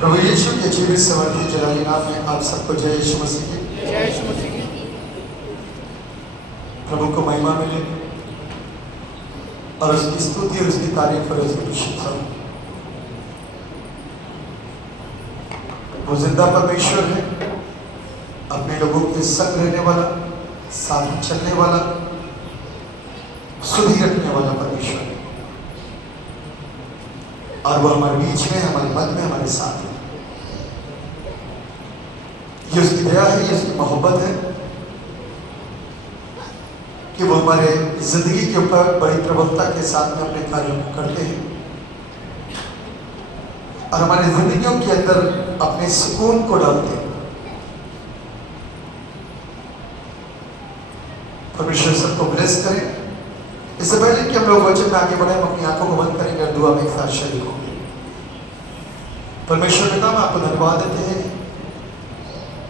प्रभु यीशु के जीवित समर्थी जलाली नाम में आप सबको जय यीशु मसीह की। जय यीशु मसीह की। प्रभु को महिमा मिले और उसकी स्तुति और उसकी तारीफ और उसकी प्रशंसा। वो जिंदा परमेश्वर है, अपने लोगों के संग रहने वाला, साथ चलने वाला, सुधि रखने वाला परमेश्वर है। और वो हमारे बीच में, हमारे मध्य में, हमारे साथ है। ये उसकी दया है, ये उसकी मोहब्बत है कि वो हमारे जिंदगी के ऊपर बड़ी प्रबलता के साथ में अपने कार्यों को करते हैं और हमारी जिंदगियों के अंदर अपने सुकून को डालते हैं। परमेश्वर सबको ब्लेस करें। इससे पहले कि हम लोग वचन में आगे बढ़े, हम अपनी आंखों को बंद करेंगे और दुआ में एक साथ शरीक होंगे। परमेश्वर पिता, हम आपको धन्यवाद देते हैं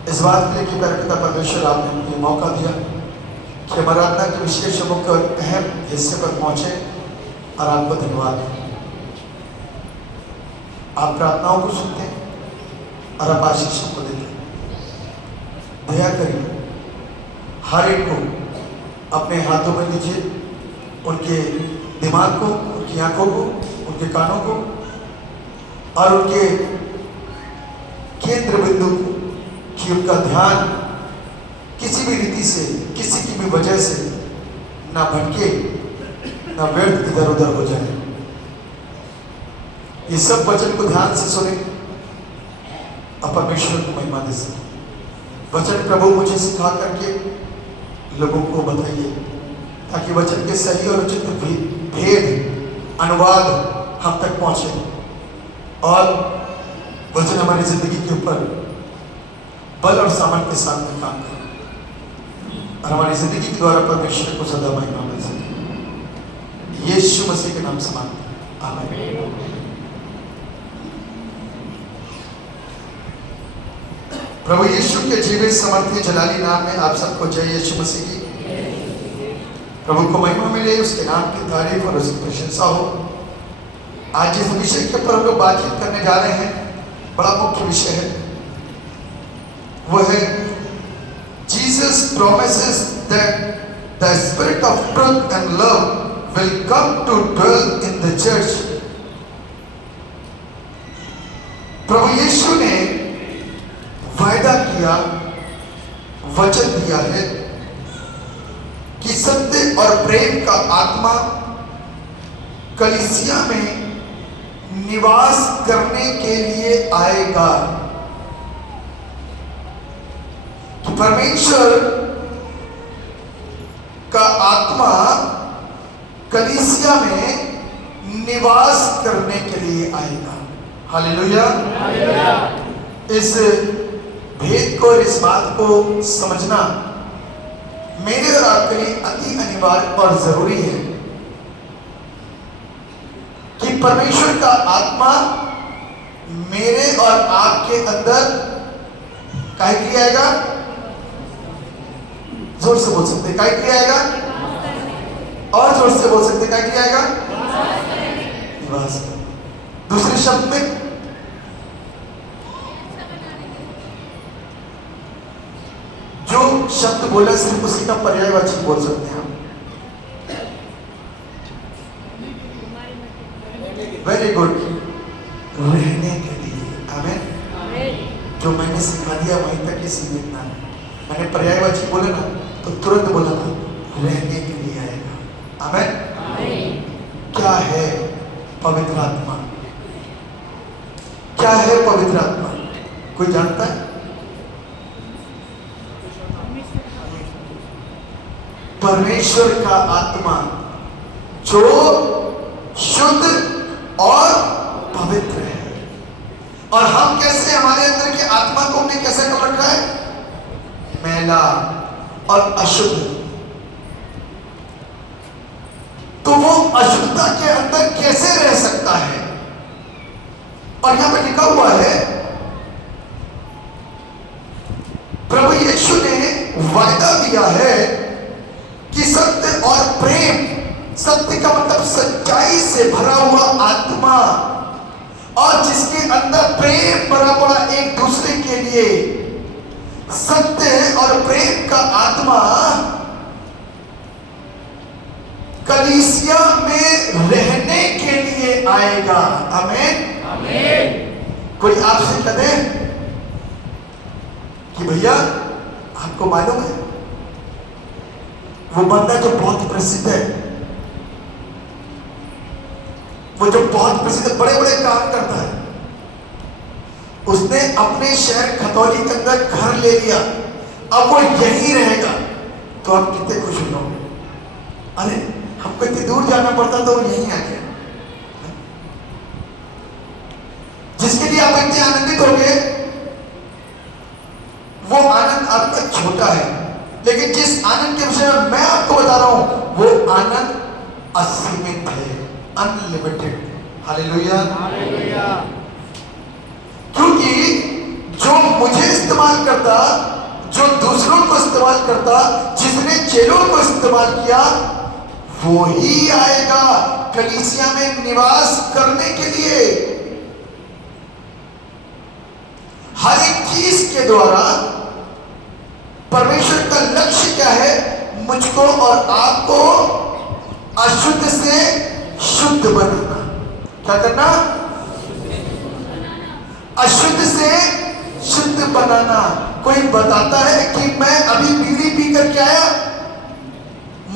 इस बात के लिए कि पिता परमेश्वर आपने हमें मौका दिया कि हम आराधना के विशेष मुख्य और अहम हिस्से पर पहुंचे और आपको धन्यवाद है। आप प्रार्थनाओं को सुनते हैं और आप आशीषों को देते हैं। दया करिए, हर एक को अपने हाथों में लीजिए, उनके दिमाग को, उनकी आंखों को, उनके कानों को और उनके केंद्र बिंदु को, कि उनका ध्यान किसी भी रीति से, किसी की भी वजह से ना भटके, ना व्यर्थ इधर उधर हो जाए। ये सब वचन को ध्यान से सुने और परमेश्वर को महिमा दे सके। वचन प्रभु मुझे सिखा करके लोगों को बताइए ताकि वचन के सही और उचित भेद अनुवाद हम तक पहुंचे और वचन हमारी जिंदगी के ऊपर बल और सामर्थ्य के साथ में काम करे और हमारी जिंदगी के द्वारा परमेश्वर को सदा महिमा मिल सके। यीशु मसीह के नाम से मांगते हैं, आमीन। प्रभु यीशु के जीवित समर्थी जलाली नाम में आप सबको जय यीशु मसीह की। प्रभु को महिमा मिले, उसके नाम की तारीफ और उसकी प्रशंसा हो। आज जिस विषय के ऊपर हम लोग बातचीत करने जा रहे हैं, बड़ा मुख्य विषय है, वो है Jesus promises that the spirit of truth and love will come to dwell in the church. प्रभु यीशु ने वायदा किया, वचन दिया है कि सत्य और प्रेम का आत्मा कलीसिया में निवास करने के लिए आएगा। कि परमेश्वर का आत्मा कलीसिया में निवास करने के लिए आएगा। हालेलुया। इस भेद को, इस बात को समझना मेरे और आपके लिए अति अनिवार्य और जरूरी है कि परमेश्वर का आत्मा मेरे और आपके अंदर काहे के लिए आएगा? जोर से बोल सकते हैं, काहे के लिए आएगा? और जोर से बोल सकते हैं, काहे के लिए आएगा? निवास। दूसरे शब्द में जो शब्द बोला सिर्फ उसी का पर्यायवाची बोल सकते हैं हम। Very good. रहने के लिए, आमीन। जो मैंने सिखा दिया वहीं तक ही सीमित ना है। मैंने पर्यायवाची बोला ना तो तुरंत बोला था रहने के लिए आएगा। आमीन। क्या है पवित्र आत्मा? क्या है पवित्र आत्मा? कोई जानता है? परमेश्वर का आत्मा जो शुद्ध और पवित्र है। और हम कैसे, हमारे अंदर की आत्मा को हमने कैसे कर रखा है? मैला और अशुद्ध। तो वो अशुद्धता के अंदर कैसे रह सकता है? और यहां पे लिखा हुआ है, प्रभु यीशु ने वायदा दिया है कि सत्य और प्रेम, सत्य का मतलब सच्चाई से भरा हुआ आत्मा, और जिसके अंदर प्रेम भरा पड़ा एक दूसरे के लिए, सत्य और प्रेम का आत्मा कलीसिया में रहने के लिए आएगा। आमीन आमीन। कोई आपसे कहे कि भैया आपको मालूम है वो बंदा जो बहुत प्रसिद्ध है, वो जो बहुत प्रसिद्ध बड़े बड़े काम करता है, उसने अपने शहर खतौली के अंदर घर ले लिया, अब वो यहीं रहेगा, तो आप कितने खुश हो जाओगे। अरे हमको इतनी दूर जाना पड़ता तो वो यहीं आ गया। जिसके लिए आप इतने आनंदित होंगे वो आनंद आपका छोटा है, लेकिन जिस आनंद के विषय में मैं आपको बता रहा हूं वो आनंद असीमित है, अनलिमिटेड। Hallelujah hallelujah. क्योंकि जो मुझे इस्तेमाल करता, जो दूसरों को इस्तेमाल करता, जिसने चेलों को इस्तेमाल किया, वो ही आएगा कलीसिया में निवास करने के लिए। हर एक चीज के द्वारा परमेश्वर का लक्ष्य क्या है? मुझको और आपको अशुद्ध से शुद्ध बनाना। क्या करना? अशुद्ध से शुद्ध बनाना। कोई बताता है कि मैं अभी बीड़ी पी करके आया,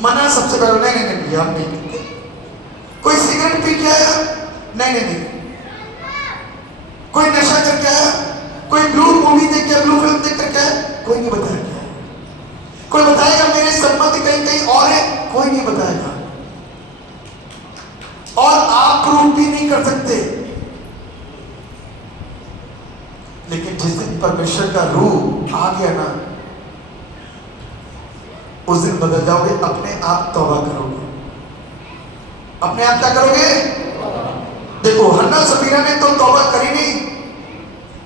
मना सबसे पहले, नहीं नहीं नहीं आप नहीं पीते। कोई सिगरेट पी के आया, नहीं नहीं नहीं। कोई नशा करके आया, कोई ब्लू मूवी देख के, ब्लू फिल्म देख करके आया, कोई नहीं बताएगा। कोई बताएगा मेरे संबंध कहीं कहीं और है, कोई नहीं बताएगा। और आप प्रूफ भी नहीं कर सकते। लेकिन जिस दिन परमेश्वर का रूह आ गया ना, उस दिन बदल जाओगे। अपने आप तौबा करोगे। अपने आप क्या करोगे? देखो हन्ना सफीरा ने तो तौबा करी नहीं,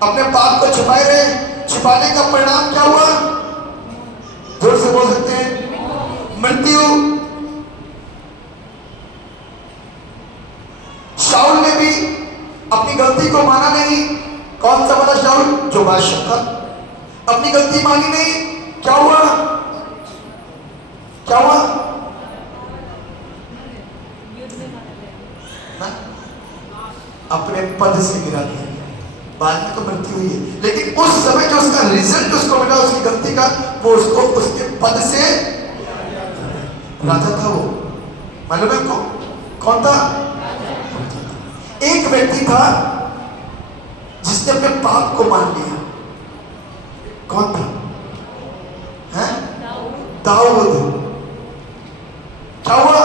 अपने पाप को छुपाए रहे। छुपाने का परिणाम क्या हुआ? जोर से बोल सकते हैं, मृत्यु। शाऊल ने भी अपनी गलती को माना नहीं। कौन सा वाला शाऊल? जो बादशाह था। अपनी गलती मानी नहीं। क्या हुआ? क्या हुआ? ना? अपने पद से गिरा दिया। बाद में तो मृत्यु हुई है, लेकिन उस समय जो उसका रिजल्ट उसको मिला उसकी गलती का, वो उसको उसके पद से, राजा था वो, मालूम है आपको कौन था? एक व्यक्ति था जिसने अपने पाप को मान लिया। कौन था? हैं? दाऊद। क्या हुआ?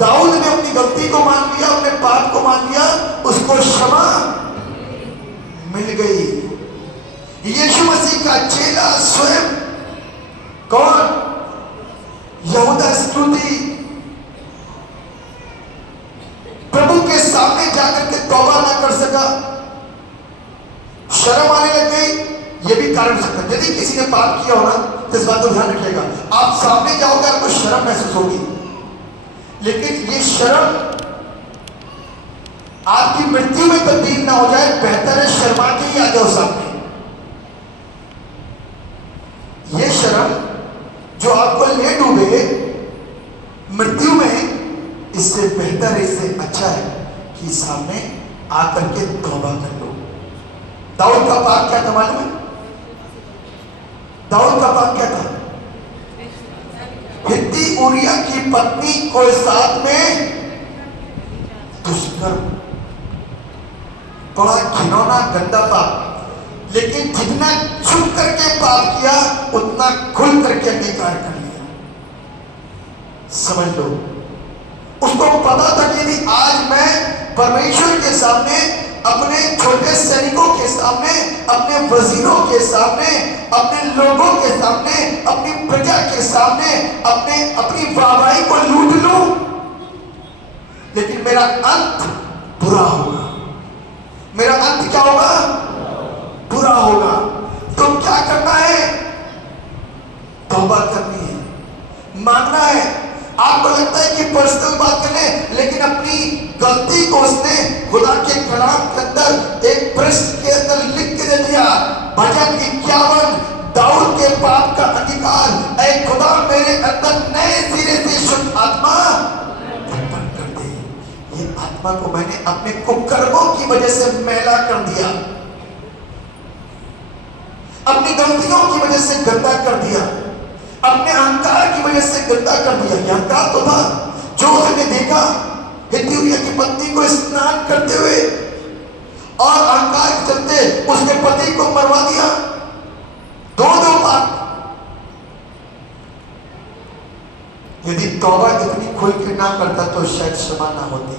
दाऊद ने अपनी गलती को मान लिया, अपने पाप को मान लिया, उसको क्षमा मिल गई। यीशु मसीह का चेला स्वयं कौन? यहूदा इस्करियोती प्रभु के सामने जाकर के तौबा ना कर सका, शर्म आने लग गई। ये भी कारण हो सकता है। यदि किसी ने पाप किया हो ना, तो इस बात को ध्यान रखिएगा, आप सामने जाओगे आपको शर्म महसूस होगी, लेकिन ये शर्म आपकी मृत्यु में तब्दील ना हो जाए। बेहतर है शर्मा के ही आ जाओ सामने। ये शर्म जो आपको ले डूबे मृत्यु में, इससे बेहतर, इससे अच्छा है कि सामने आकर के तौबा कर लो। दाऊद का पाप क्या था मालूम है? दाऊद का पाप क्या था? हित्ती उरिया की पत्नी को साथ में दुष्कर्म। बड़ा घिनौना गंदा पाप, लेकिन जितना छुप करके पाप किया उतना खुल करके अंगीकार कर लिया। समझ लो, उसको पता था कि यदि आज मैं परमेश्वर के सामने, अपने छोटे सैनिकों के सामने, अपने वजीरों के सामने, अपने लोगों के सामने, अपनी प्रजा के सामने अपनी वाहवाही को लूट लूं, लेकिन मेरा अंत बुरा होगा। मेरा अंत क्या होगा? बुरा होगा। तो क्या करना है? तौबा करनी है, मानना है। आपको लगता है कि पर्सनल बात करने, लेकिन अपनी गलती को उसने खुदा के कलाम के अंदर एक पृष्ठ के अंदर लिख के दे दिया, भजन 51, दाऊद के पाप का अधिकार, ऐ खुदा मेरे अंदर नए सिरे से शुद्ध आत्मा उत्पन्न कर दे। ये आत्मा को मैंने अपने कुकर्मों की वजह से मैला कर दिया, अपनी गलतियों की वजह से गंदा कर दिया, अपने अहंकार की वजह से गंदा कर दिया। यह अहंकार तो था जो उसने देखा हित्तियों की पत्नी को स्नान करते हुए और अहंकार के चलते उसके पति को मरवा दिया, दो बार। यदि तौबा इतनी खुल के ना करता तो शायद क्षमा ना होती,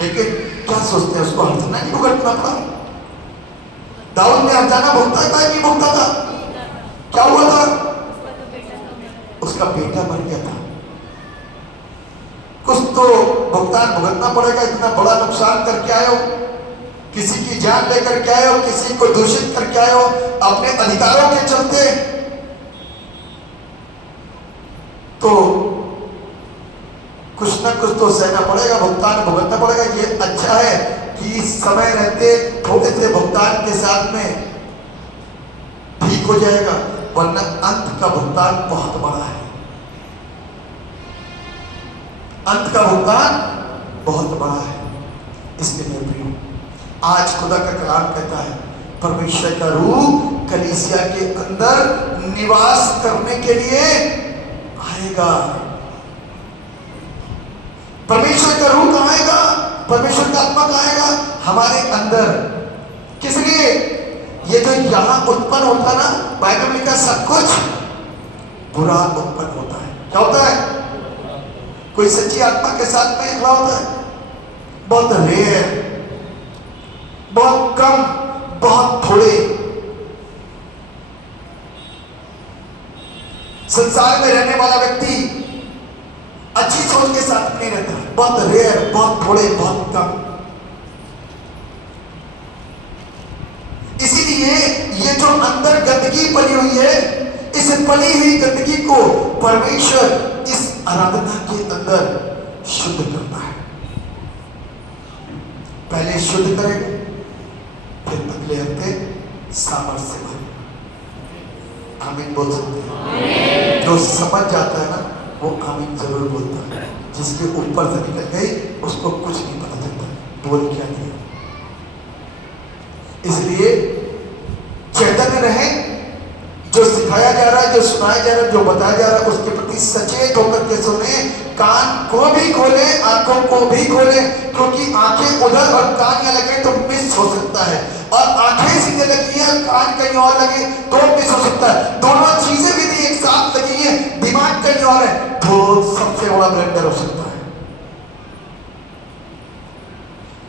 लेकिन क्या सोचते हैं उसको हर्जाना नहीं भुगतना पड़ा। दाऊद ने हर्जाना भुगता था नहीं भुगता था? क्या हुआ था? उसका बेटा मर गया था। कुछ तो भुगतान भुगतना पड़ेगा। इतना बड़ा नुकसान करके आए हो, किसी की जान लेकर के आए हो, किसी को दूषित करके आए हो अपने अधिकारों के चलते, तो कुछ ना कुछ तो सहना पड़ेगा, भुगतान भुगतना पड़ेगा। ये अच्छा है कि समय रहते थोड़े से भुगतान के साथ में ठीक हो जाएगा, वरना अंत का भुगतान बहुत बड़ा है। अंत का भुगतान बहुत बड़ा है। इसलिए मेरे प्रियो, आज खुदा का कलाम कहता है परमेश्वर का रूह कलीसिया के अंदर निवास करने के लिए आएगा। परमेश्वर का रूह कहाँ आएगा? परमेश्वर का आत्मा कहाँ आएगा? हमारे अंदर। किस लिए? ये जो यहां उत्पन्न होता ना, बाइबल में लिखा सब कुछ बुरा उत्पन्न होता है। क्या होता है? कोई सच्ची आत्मा के साथ में खड़ा होता है? बहुत रेयर, बहुत कम, बहुत थोड़े। संसार में रहने वाला व्यक्ति अच्छी सोच के साथ नहीं रहता, बहुत रेयर, बहुत थोड़े, बहुत कम। इसीलिए ये जो अंदर गंदगी पड़ी हुई है, इस पड़ी हुई गंदगी को परमेश्वर इस आराधना के अंदर शुद्ध करता है। पहले शुद्ध करेगा, फिर अगले हफ्ते सामर्थ्य से भरेगा। आमीन बोल सकते हैं? जो समझ जाता है ना, वो आमीन जरूर बोलता है। जिसके ऊपर से निकल गई उसको कुछ नहीं पता चलता बोल क्या दिया। इसलिए चैतन्य रहे, जो सिखाया जा रहा है, जो सुनाया जा रहा है, जो बताया जा रहा है, उसके प्रति सचेत होकर के सुने। कान को भी खोले, आंखों को भी खोले, क्योंकि आंखें उधर और कान यहाँ लगे तो मिस हो सकता है, और आंखें सीधे लगी है, कान कहीं और लगे तो मिस हो सकता है। दोनों चीजें भी नहीं एक साथ लगी है, दिमाग कहीं और है, तो सबसे बड़ा ब्लंडर हो सकता है।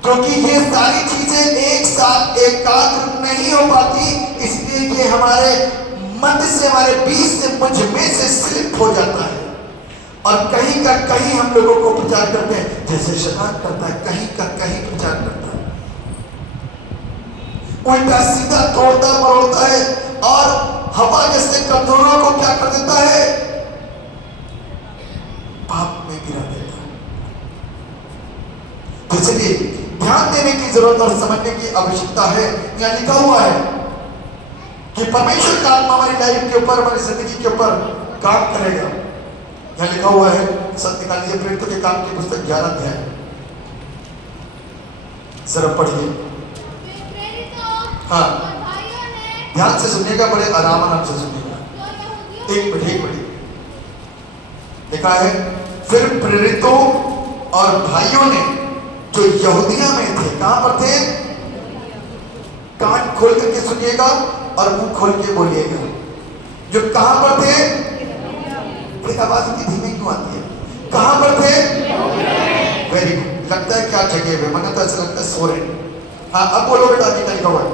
क्योंकि ये सारी चीजें एक साथ एकाग्र नहीं हो पाती, इसलिए ये हमारे मध्य से, हमारे बीच से, मुझ में से स्लिप हो जाता है, और कहीं का कहीं हम लोगों को प्रचार करते हैं जैसे शैतान करता है, कहीं का कहीं प्रचार करता है, उल्टा सीधा तोड़ता मरोड़ता है, और हवा जैसे कमजोरों को क्या कर देता है? पाप में गिरा देता है। इसलिए ध्यान देने की जरूरत और समझने की आवश्यकता है। यहाँ लिखा हुआ है कि परमेश्वर का आत्मा हमारी लाइफ के ऊपर, हमारी जिंदगी के ऊपर काम करेगा। यहाँ लिखा हुआ है, सत्य निकाल लीजिए, प्रेरितों के काम की पुस्तक 11 अध्याय, जरा पढ़िए। हाँ, ध्यान से सुनिएगा, बड़े आराम से सुनिएगा। एक मिनट। लिखा है, फिर प्रेरितों और भाइयों ने जो यहूदिया में थे, कहां पर थे? कान खोल करके सुनिएगा और मुंह खोल के बोलिएगा। जो कहां पर थे? फिर आवाज की धीमी क्यों आती है? कहां पर थे? Very good. लगता है क्या जगह पे, मगर तो ऐसा लगता है सो रहे। हाँ, अब बोलो बेटा, क्या लिखा हुआ है?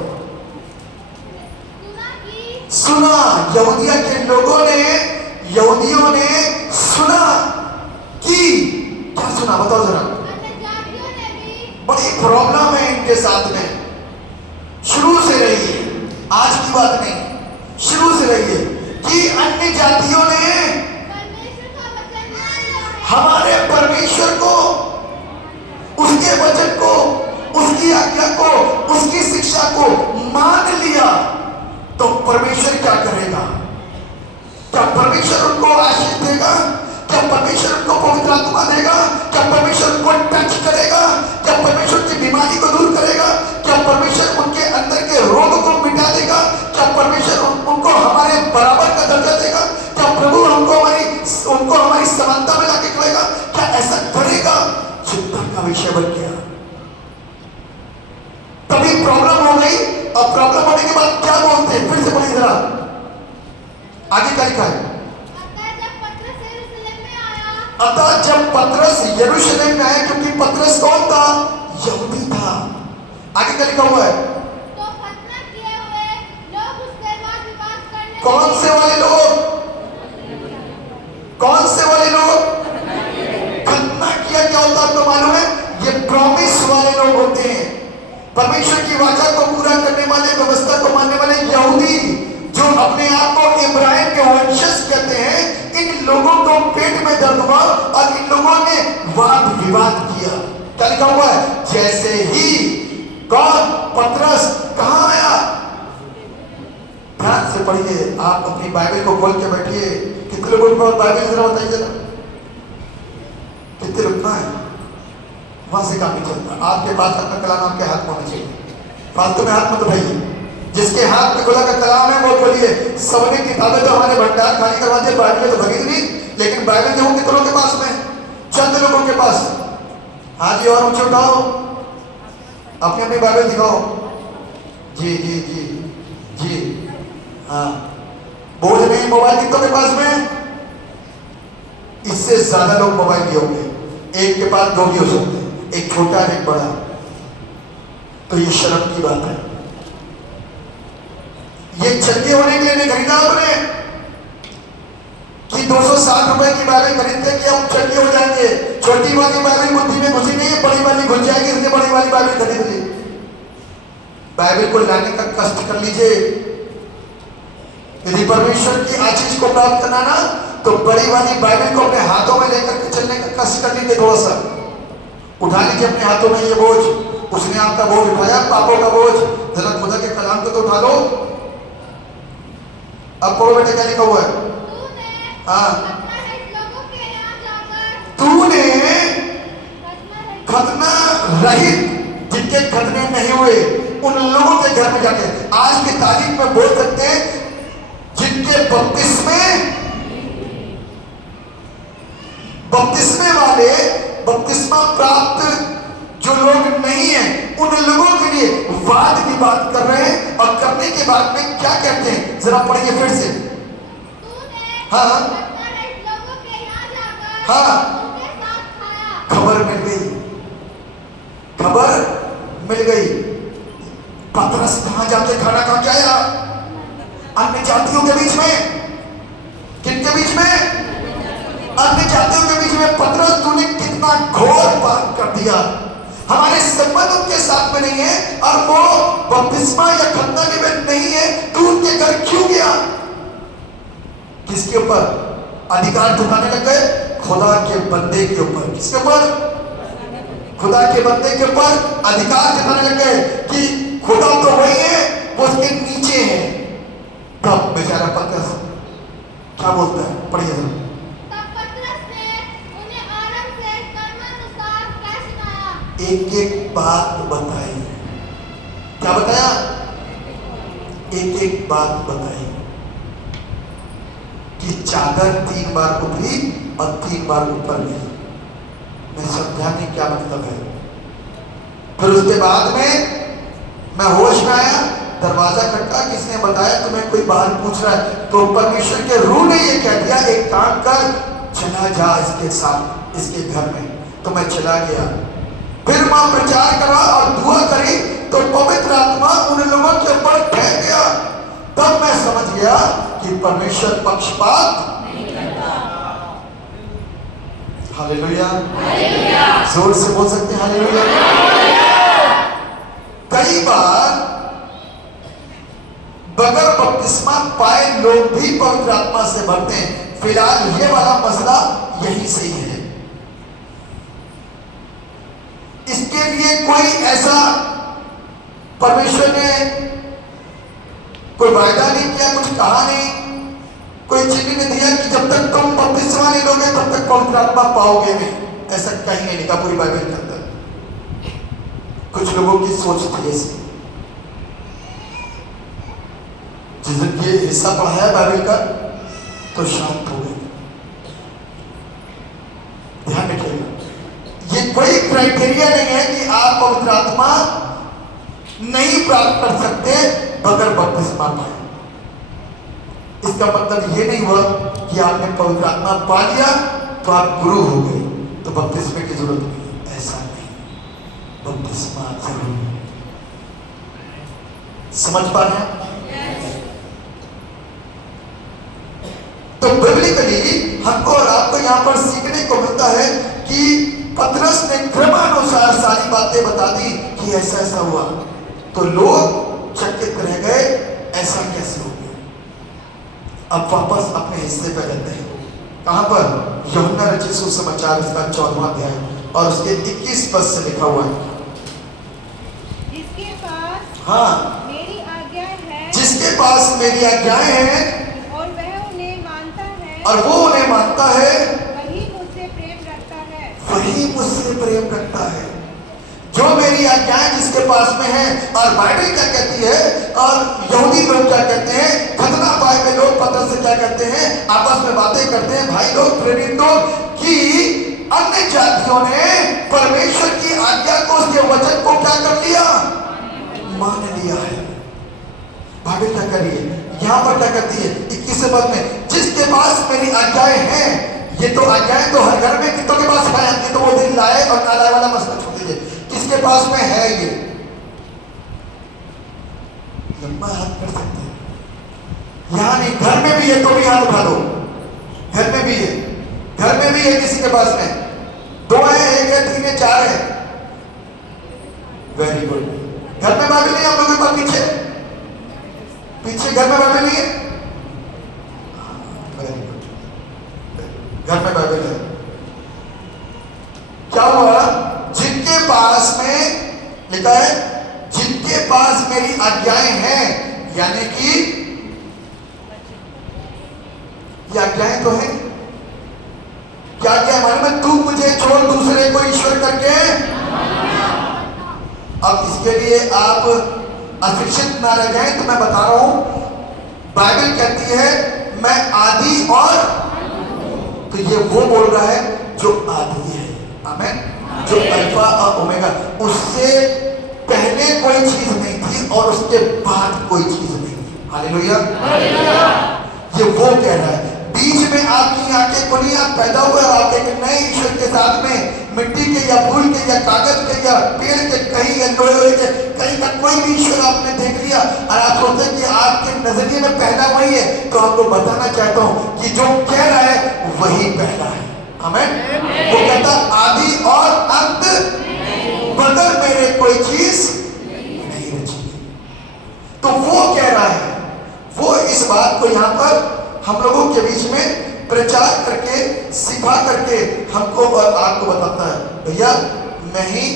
सुना। यहूदिया के लोगों ने, यहूदियों ने सुना कि क्या सुना? बताओ जरा। बड़ी प्रॉब्लम है इनके साथ में, शुरू से रही है, आज की बात नहीं, शुरू से रही है कि अन्य जातियों ने हमारे परमेश्वर को, उसके वचन को, अब प्रॉब्लम होने के बाद क्या बोलते हैं, फिर से पढ़िए जरा, आगे क्या लिखा है? अतः जब पतरस यरूशलेम में आया, क्योंकि पतरस कौन था? यहूदी था। आगे क्या लिखा हुआ है? तो खतना किए हुए लोग उससे वाद विवाद करने कौन से वाले लोग? कौन से वाले लोग? खतना किया क्या होता है आपको मालूम है? ये प्रॉमिस वाले लोग होते हैं, परमेश्वर की वाचा को पूरा करने वाले, व्यवस्था को मानने वाले यहूदी, जो अपने आप को इब्राहिम के वंशज कहते हैं। इन लोगों को पेट में दर्द हुआ और इन लोगों ने वाद विवाद किया। क्या लिखा हुआ है? जैसे ही कौन? पतरस कहां आया? ध्यान से पढ़िए, आप अपनी बाइबल को खोल के बैठिए। कितने लोगों के पास बाइबल जरा बताइए जरा, कितने लोग है? वहां से काम नहीं चलता। आपके पास अपना कलाम आपके हाथ में होना चाहिए, फालतू में हाथ मत उठाइए। जिसके हाथ में खुदा का कलाम है वो खोलिए। सबने किताबें तो हमारे भंडार खाली करवा दिए, बाइबल तो खरीद ली, लेकिन बाइबल जो कितनों के पास में? चंद लोगों के पास। हाँ जी, और ऊंचे उठाओ, अपनी अपनी बाइबल दिखाओ। जी जी जी जी, हाँ, बोझ नहीं। मोबाइल कितनों के पास में? इससे ज्यादा लोग मोबाइल लिए होंगे, एक के पास दो भी हो सकते हैं, एक छोटा एक बड़ा। तो ये शर्म की बात है। ये चंगे होने के लिए नहीं खरीदा आपने कि 260 रुपए की बाइबल खरीदते कि हम चंगे हो जाएंगे। छोटी वाली बाइबल बुद्धि में घुसी नहीं है, बड़ी वाली घुस जाएगी, इसलिए बड़ी वाली बाइबल खरीद ली। बाइबल को लाने का कष्ट कर लीजिए। यदि परमेश्वर की आशीष को प्राप्त करना ना, तो बड़ी वाली बाइबल को अपने हाथों में लेकर के चलने का कष्ट कर लीजिए। थोड़ा सा उठा लीजिए अपने हाथों में ये बोझ। उसने आपका बोझ उठाया, पापों का बोझ, जरा खुदा के कलाम को तो उठा लो। अब पढ़ो बेटे, क्या लिखा हुआ है? हाँ, तूने खतना रहित, जिनके खतने नहीं हुए उन लोगों के घर में जाके, आज की तारीख में बोल सकते हैं जिनके बपतिस्मे वाले, बपतिस्मा प्राप्त जो लोग नहीं है, उन लोगों के लिए वाद विवाद कर रहे हैं। और करने के बाद में क्या कहते हैं, जरा पढ़िए फिर से। हाँ हाँ, खबर मिल गई, खबर मिल गई। पतरस कहां जाके खाना खा के आया? अन्य जातियों के बीच में। किनके बीच में? अन्य जातियों के बीच में। पतरस, तूने कितना घोर पाप कर दिया। हमारे संबंध उनके साथ में नहीं है और वो बपतिस्मा या खतना में नहीं है, तू उनके घर क्यों गया? किसके ऊपर अधिकार जताने लग गए? खुदा के बंदे के ऊपर। किसके ऊपर? खुदा के बंदे के ऊपर अधिकार जताने लग गए कि खुदा तो वही है, वो उसके नीचे है। तब बेचारा पतरस क्या बोलता है, पढ़िए जरा। एक एक बात बताई। क्या बताया? एक एक बात बताई कि चादर 3 बार उतरी और 3 बार ऊपर गई। मैं समझाने क्या मतलब है। फिर उसके बाद में मैं होश में आया, दरवाजा खटका, किसने बताया तुम्हें कोई बाहर पूछ रहा है? तो परमेश्वर के रूह ने ये कह दिया, एक काम कर, चला जा इसके साथ, इसके घर में। तो मैं चला गया, फिर मां प्रचार करा और दुआ करी, तो पवित्र आत्मा उन लोगों के ऊपर ठहर गया। तब मैं समझ गया कि परमेश्वर पक्षपात नहीं करता। हालेलुया, जोर से बोल सकते हैं हालेलुया। कई बार बगैर बपतिस्मा पाए लोग भी पवित्र आत्मा से भरते हैं। फिलहाल ये वाला मसला यही सही है। इसके लिए कोई ऐसा परमेश्वर ने कोई वायदा नहीं किया, कुछ कहा नहीं, कोई चिन्ह नहीं दिया कि जब तक तुम बपतिस्मा नहीं लोगे तब तक पवित्र आत्मा पाओगे नहीं। ऐसा कहीं नहीं लिखा पूरी बाइबल के अंदर। कुछ लोगों की सोच थी ऐसी। जिस दिन ये हिस्सा पढ़ा है बाइबल का तो शांत हो गए। ध्यान रखिएगा, ये कोई क्राइटेरिया नहीं है कि आप पवित्र आत्मा नहीं प्राप्त कर सकते बगैर बपतिस्मा पाए। इसका मतलब ये नहीं हुआ कि आपने पवित्र आत्मा पा लिया तो आप गुरु हो गए तो बपतिस्मे की जरूरत नहीं, ऐसा नहीं। बपतिस्मा जरूरी है। समझ पा रहे हैं? तो बिब्लिकली हमको और आपको यहां पर सीखने को मिलता है कि पतरस ने क्रमानुसार सारी बातें बता दी कि ऐसा ऐसा हुआ, तो लोग चकित रह गए, ऐसा कैसे हो गया। अब वापस अपने हिस्से पर रहते हैं। कहां पर? यूहन्ना रचित सुसमाचार इसका 14वां अध्याय और उसके 21 पद से लिखा हुआ है। जिसके पास हाँ, मेरी आज्ञा है जिसके पास मेरी आज्ञाएं हैं और वह उन्हें मानता है और वो उन्हें मानता है, वही मुझसे प्रेम रखता है। वही मुझसे प्रेम करता है। जो मेरी आज्ञाएं जिसके पास में है। और बाइबल क्या कहती है और यहूदी लोग क्या कहते हैं, खतना पाए हुए लोग पतरस से क्या कहते हैं, आपस में बातें करते हैं, भाई लोग, प्रेरित लोग, कि अन्य जातियों ने परमेश्वर की आज्ञा को, उसके वचन को क्या कर लिया? मान लिया है। बाइबल क्या कर रही है? यहां पर क्या कहती है 21वें पद में, जिसके पास मेरी आज्ञाएं हैं। ये तो आज्ञाएं तो हर घर में कितनों के पास है? ये तो वो दिन लाए और ना लाए वाला मसला छोड़ दीजिए, किसके पास में है? ये लंबा हाथ कर सकते हैं, यहां नहीं, घर में भी है तो भी हाथ उठा दो। घर में भी है, घर में भी है, किसी के पास में 2 है, 1 है, 3 है, 4 है। Very good. घर में बाइबल नहीं आप लोगों के पास? पीछे पीछे घर में बाइबल नहीं है? वेरी गुड, घर में बाइबल है। क्या हुआ? जिनके पास में लिखा है, जिनके पास मेरी आज्ञाएं हैं, यानी कि ये आज्ञाएं तो है। क्या क्या मालूम है? तू मुझे छोड़ दूसरे को ईश्वर करके। अब इसके लिए आप अशिक्षित ना रह जाएं तो मैं बता रहा हूं, बाइबल कहती है मैं आदि और, तो ये वो बोल रहा है जो आदि है, आमेन, जो अल्फा और ओमेगा, उससे पहले कोई चीज नहीं थी और उसके बाद कोई चीज नहीं थी। हालेलुया। ये वो कह रहा है, बीच में आपकी आंखें खुली, आप पैदा हुए और आप एक नए ईश्वर के साथ में मिट्टी के या फूल के या कागज के या पेड़ के कहीं या लोहे हुए के कहीं का कोई भी ईश्वर आपने देख लिया और आप सोचते हैं कि आपके नजरिए में पहला वही है, तो आपको बताना चाहता हूं कि जो कह रहा है वही पहला है। आमेन। वो कहता आदि और अंत बगैर मेरे कोई चीज नहीं रची। तो वो कह रहा है, वो इस बात को यहां पर हम लोगों के बीच में प्रचार करके, सिखा करके हमको और आपको बताता है, भैया मैं ही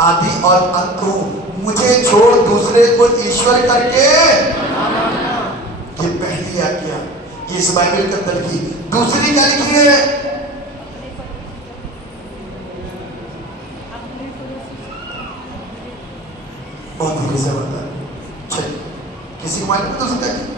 आदि और अंत हूं, मुझे छोड़ दूसरे को ईश्वर करके। ये पहली आज्ञा, ये इस बाइबल के अंदर की। दूसरी क्या लिखी है? बहुत धीरे से बता, किसी को मालूम तो सकता है?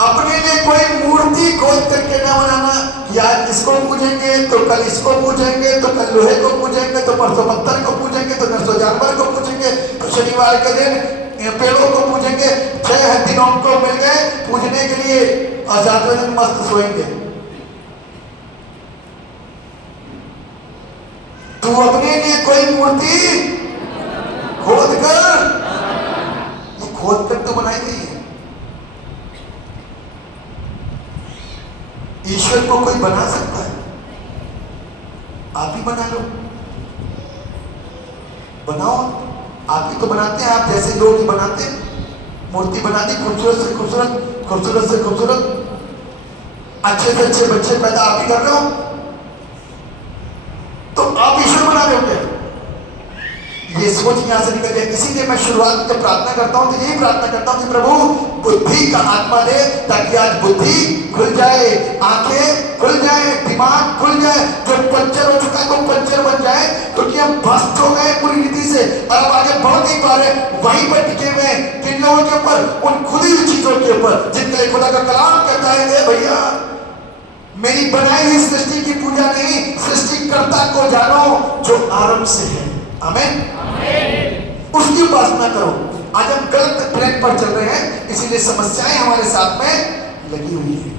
अपने लिए कोई मूर्ति खोज करके ना बनाना, या इसको पूजेंगे तो कल इसको पूजेंगे, तो कल लोहे को पूजेंगे, तो परसों पत्थर को पूजेंगे, तो नरसों जानवर को पूजेंगे, तो शनिवार के दिन पेड़ों को पूजेंगे। 6 दिन हमको मिल गए पूजने के लिए और 7वें दिन मस्त सोएंगे। तू अपने लिए कोई मूर्ति खोद कर, ये खोद कर तो बनाई गई है। ईश्वर को कोई बना सकता है? आप ही बना लो, बनाओ। आप ही तो बनाते हैं, आप जैसे लोग ही बनाते हैं। मूर्ति बना दी, खूबसूरत से खूबसूरत, खूबसूरत से खूबसूरत, अच्छे से अच्छे बच्चे पैदा आप ही कर रहे हो, तो आप ईश्वर बना रहे हो क्या? ये सोच यहां से निकल गया। इसीलिए मैं शुरुआत में प्रार्थना करता हूं तो यही प्रार्थना करता हूं कि प्रभु बुद्धि का आत्मा दे, ताकि आज बुद्धि खुल जाए, आंखें खुल जाए, दिमाग खुल जाए। जो पंचर हो चुका है तो पंचर बन जाए, क्योंकि हम भ्रष्ट हो गए पूरी रीति से और अब आगे बढ़ नहीं पा रहे, वहीं पर टिके हुए हैं। किन लोगों के ऊपर? उन खुदी हुई चीजों के ऊपर, जिनके लिए खुदा का कलाम कहता है, ए भैया मेरी बनाई हुई सृष्टि की पूजा नहीं, सृष्टिकर्ता को जानो जो आरंभ से है। आमीन। उसकी उपासना करो। आज हम गलत ट्रैक पर चल रहे हैं, इसीलिए समस्याएं हमारे साथ में लगी हुई है।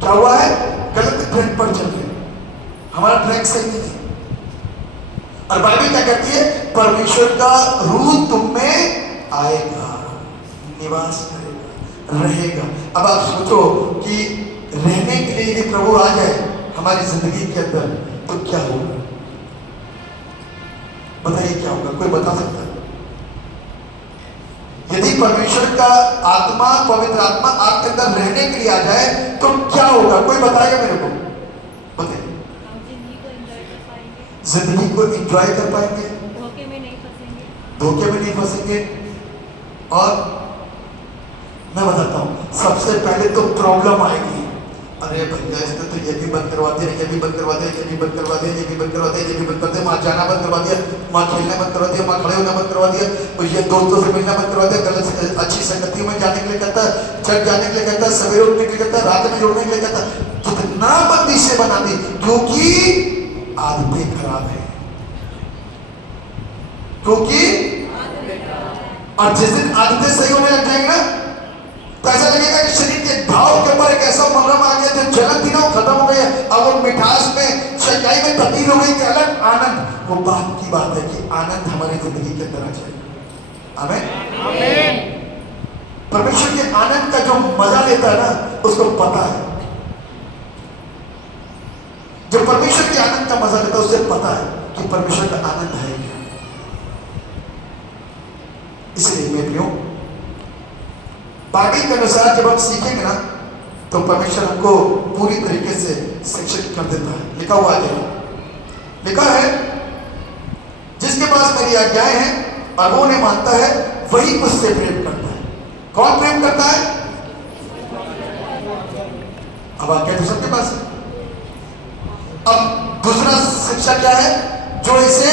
क्या हुआ है? गलत ट्रैक पर चल रहे हैं, हमारा ट्रैक सही नहीं है। और बाइबल क्या कहती है? परमेश्वर का रूह तुम में आएगा, निवास करेगा, रहेगा। अब आप सोचो कि रहने के लिए यदि प्रभु आ जाए हमारी जिंदगी के अंदर तो क्या होगा? बताइए क्या होगा? कोई बता सकता है? यदि परमेश्वर का आत्मा, पवित्र आत्मा आपके अंदर रहने के लिए आ जाए तो क्या होगा? कोई बताएगा मेरे को? बताइए। जिंदगी को एंजॉय कर पाएंगे, धोखे में नहीं फंसेंगे, धोखे में नहीं फंसेंगे। और मैं बताता हूं, सबसे पहले तो प्रॉब्लम आएगी। अरे भैया इसने तो ये भी बंद करवा दिया, ये भी बंद करवा दिया, ये भी बंद करवा दिया, ये भी बंद करवा दिया, ये भी बंद कर दिया, वहां जाना बंद करवा दिया, वहां खेलना बंद करवा दिया, वहां खड़े होना बंद करवा दिया, और ये दोस्तों से मिलना बंद करवा दिया, गलत अच्छी संगतियों में जाने के लिए कहता है, चर्च जाने के लिए कहता है, सवेरे उठने के लिए कहता है, रात में जोड़ने के लिए कहता है। कितना बंदिशें बना दी क्योंकि आदतें खराब है, क्योंकि और जिस दिन आदतें सही होने लग जाएंगे ना तो ऐसा लगेगा कि शरीर के घाव के ऊपर एक ऐसा मरहम आ गया जो जलन थी ना वो खत्म हो गई है। अब वो मिठास में, सच्चाई में तब्दील हो गई कि अलग आनंद। वो बात की बात है कि आनंद हमारी जिंदगी के अंदर आ जाएगा। आमीन। परमेश्वर के आनंद का जो मजा लेता है ना उसको पता है। जो परमेश्वर के आनंद का मजा लेता है उसे पता है कि परमेश्वर का आनंद है क्या। इसलिए मैं प्रियो, बाइबल के अनुसार जब हम सीखेंगे ना तो परमेश्वर हमको पूरी तरीके से शिक्षित कर देता है। लिखा हुआ है, लिखा है जिसके पास मेरी आज्ञाएं हैं और वो उन्हें मानता है वही मुझसे प्रेम करता है। कौन प्रेम करता है? अब आज्ञा तो सबके पास है। अब दूसरा शिक्षा क्या है? जो इसे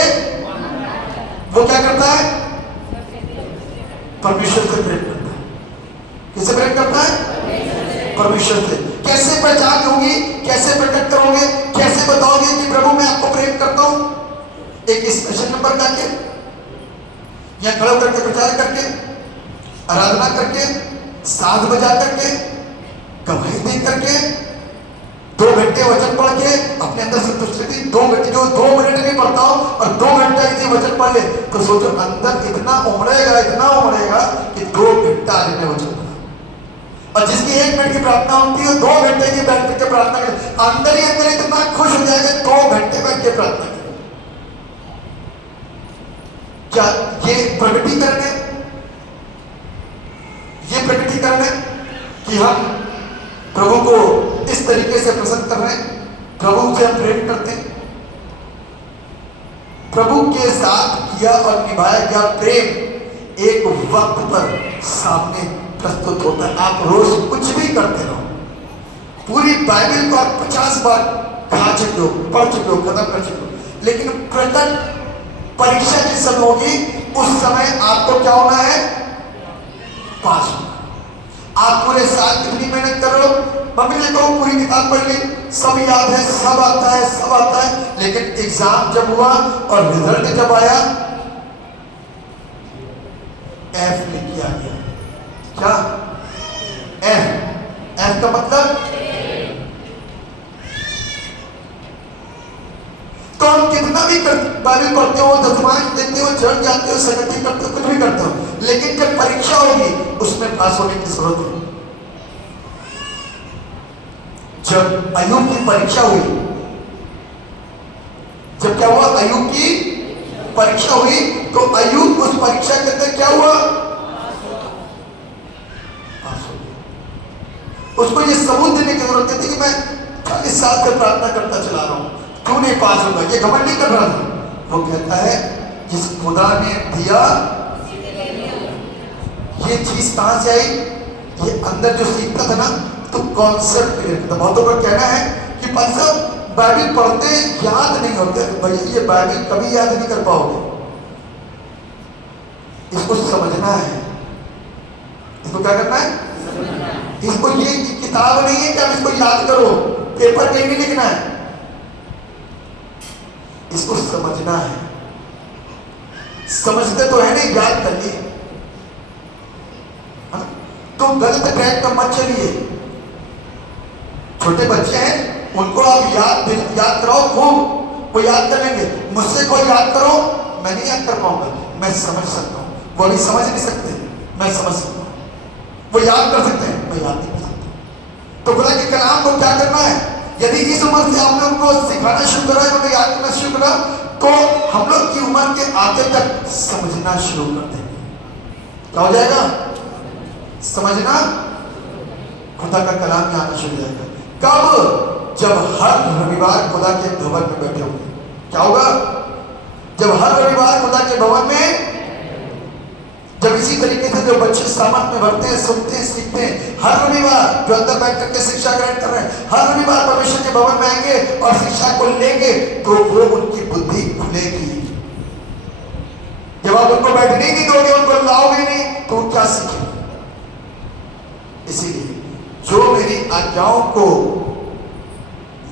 वो क्या करता है? परमेश्वर से प्रेम करता है। किससे प्रेम करता है? परमेश्वर से। कैसे पहचान होगी? कैसे प्रकट करोगे? कैसे बताओगे कि प्रभु मैं आपको प्रेम करता हूं? एक स्पेशल नंबर करके, या खड़े करके प्रचार करके, आराधना करके, साथ बजा करके, गवाही दे करके, 2 घंटे वचन पढ़ के अपने अंदर संतुष्टि, 2 घंटे जो 2 मिनट नहीं पढ़ता हो और 2 घंटा यदि वचन पढ़ ले तो सोचो अंदर इतना उमड़ेगा कि 2 घंटा दिन में वचन पढ़ा। और जिसकी 1 मिनट की प्रार्थना होती है 2 घंटे की बैठ के प्रार्थना करे, अंदर ही अंदर इतना खुश हो जाएगा 2 घंटे बैठ के प्रार्थना करे। क्या ये प्रकटीकरण है? ये प्रकटीकरण है कि हम प्रभु को इस तरीके से प्रसन्न कर रहे हैं, प्रभु से हम प्रेम करते हैं। प्रभु के साथ किया और निभाया गया प्रेम एक वक्त पर सामने प्रस्तुत होता है। आप रोज कुछ भी करते रहो, पूरी बाइबल को आप 50 बार खा चुके हो, पढ़ चुके हो, खत्म कर चुके हो, लेकिन प्रकट परीक्षा जिस समय होगी उस समय आपको क्या होना है? पास होना। आप पूरे साल कितनी मेहनत कर रहे हो? मम्मी ने कहो पूरी किताब पढ़ ली, सब याद है, सब आता है, लेकिन एग्जाम जब हुआ और रिजल्ट जब आया F लिख के आ गया। क्या F का मतलब? तो हम कितना भी बाइबल पढ़ते हो, दसमांश देते हो, चढ़ जाते हो, संगति करते हो, कुछ भी करते हो, लेकिन जब परीक्षा होगी उसमें पास होने की जरूरत है। जब अय्यूब की परीक्षा हुई, जब क्या हुआ? अय्यूब की परीक्षा हुई तो अय्यूब उस परीक्षा के अंदर क्या हुआ? पास हो गया। उसको ये सबूत देने की जरूरत थी कि मैं 40 साल से प्रार्थना करता चला रहा हूं, क्यों नहीं पास होगा? ये घमंड नहीं कर रहा था। वो कहता है जिस खुदा ने दिया ये चीज कहां से आई? ये अंदर जो सीखता था ना तो कॉन्सेप्ट क्लियर था। बहुतों का कहना है कि भाई साहब बाइबल पढ़ते याद नहीं होते। भैया ये बाइबल कभी याद नहीं कर पाओगे, इसको समझना है। इसको क्या करना है? इसको ये किताब नहीं है कि आप इसको याद करो, पेपर पे नहीं लिखना है। इसको समझना है। समझते तो है नहीं, याद करिए। हाँ? तो गलत ट्रैक पर मत चलिए। छोटे बच्चे हैं, उनको आप याद कराओ, खूब वो याद कर लेंगे। मुझसे कोई याद करो, मैं नहीं याद कर पाऊंगा। मैं समझ सकता हूँ, वो अभी समझ नहीं सकते, मैं समझ सकता हूँ। वो याद कर सकते हैं, मैं याद नहीं कर सकता। तो खुदा के कलाम को क्या करना है? यदि इस उम्र से आपने उनको सिखाना शुरू करा, उन्हें याद करना शुरू करा, तो हम लोग की उम्र के आगे तक समझना शुरू कर देंगे। क्या हो जाएगा? समझना, खुदा का कलाम में आना शुरू हो जाएगा। कब? जब हर रविवार खुदा के भवन में बैठे होंगे। क्या होगा? जब हर रविवार खुदा के भवन में, जब इसी तरीके से जो बच्चे सामर्थ में भरते हैं, सुनते हैं, सीखते हैं, हर रविवार जो अंदर बैठ करके शिक्षा ग्रहण कर रहे हैं, हर रविवार परमेश्वर के भवन में आएंगे और शिक्षा को लेंगे, तो वो उनकी बुद्धि खुलेगी। जब आप उनको बैठने नहीं दोगे, उनको लाओगे नहीं, तो वो क्या सीखेंगे? इसीलिए जो मेरी आज्ञाओं को